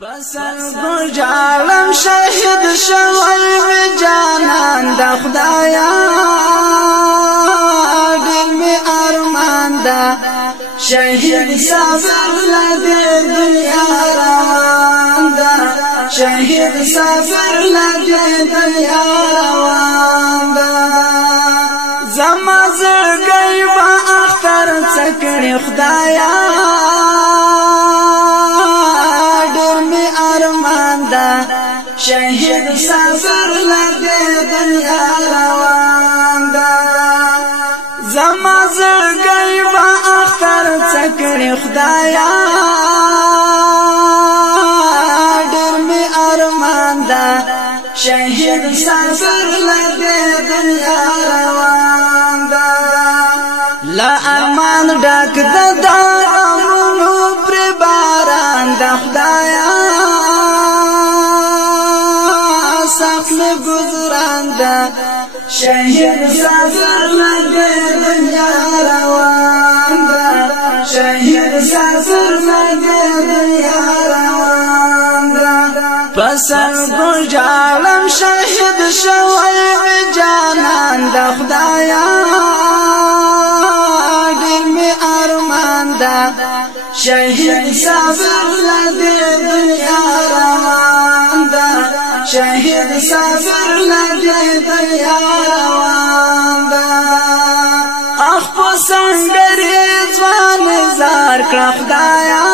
فصل گجالم شهید شوی می جانان د خدایا دل می ارمان دا شهید سافر لدی دنیا روان دا شهید سافر لدی دنیا روان دا زما زړګی با اختر څکړي خدایا شهید سافر لدی دنیا روان دا زما زړګی با اختر څکړي خدایا ډېر می ارمان دا شهید سافر لدی دنیا روان دا لا ارمان ډک د امنو پر باران د خدایا میں گزران دا شهید سافر لدی دنیا روان دا شهید سافر لدی دنیا روان دا فصل گجالم شهید شوی می جانان دا خدایا دل می ارمان دا شهید سافر لدی دنیا روان دا شهید سافر لدی دنیا روان دا اخ په سنگری ځوان زار کړه خدایا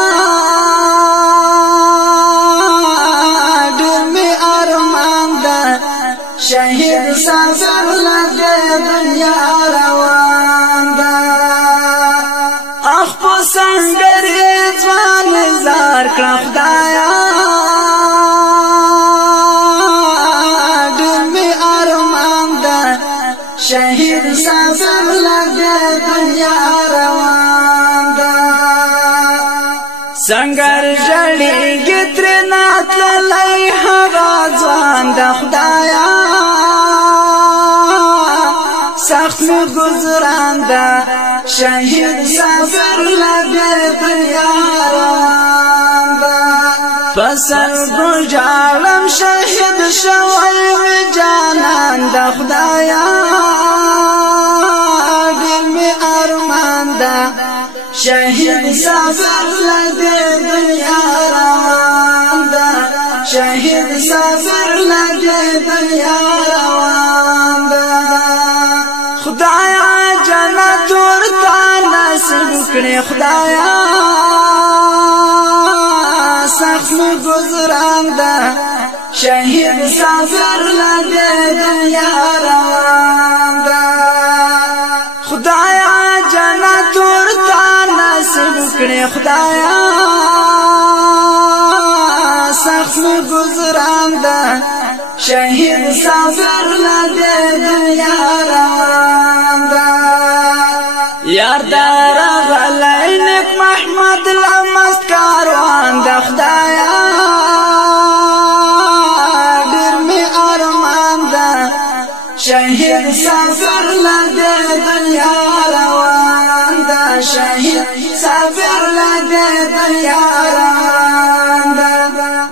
ډېر می ارمان دا شهید سافر لدی دنیا روان دا اخ په سنگری ځوان زار کړه خدایا شهید سافر لدی دنیا روان دا سنگر جړیږي ترنا تللی هغه ځوان د خدایا سخت می گزران دا شهید سافر لدی دنیا روان دا فصل گجالم شهید شوی می جانان د خدایا شهید سافر لدی دنیا روان دا شهید سافر لدی دنیا روان دا خدایا جنت ورته نصیب کړي خدایا سخت می گزران دا شهید سافر لدی دنیا روان دا خدایا جنت کړي خدایا سخت می گزران دا شهید سافر لدی دنیا روان دا یار دار غلی نک محمد لمست کاروان دا خدایا ډېر می ارمان دا شهید سافر لدی دنیا روان دا شهید سافر لدی دنیا روان دا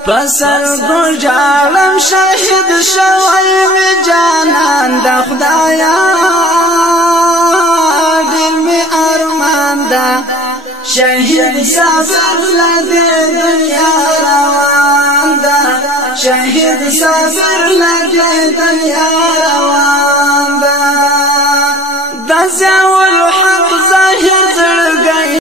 فصل گجالم شهید شوی می جانان د خدایا دل می ارمان دا شهید سافر لدی دنیا روان دا شهید سافر لدی دنیا روان دا د زول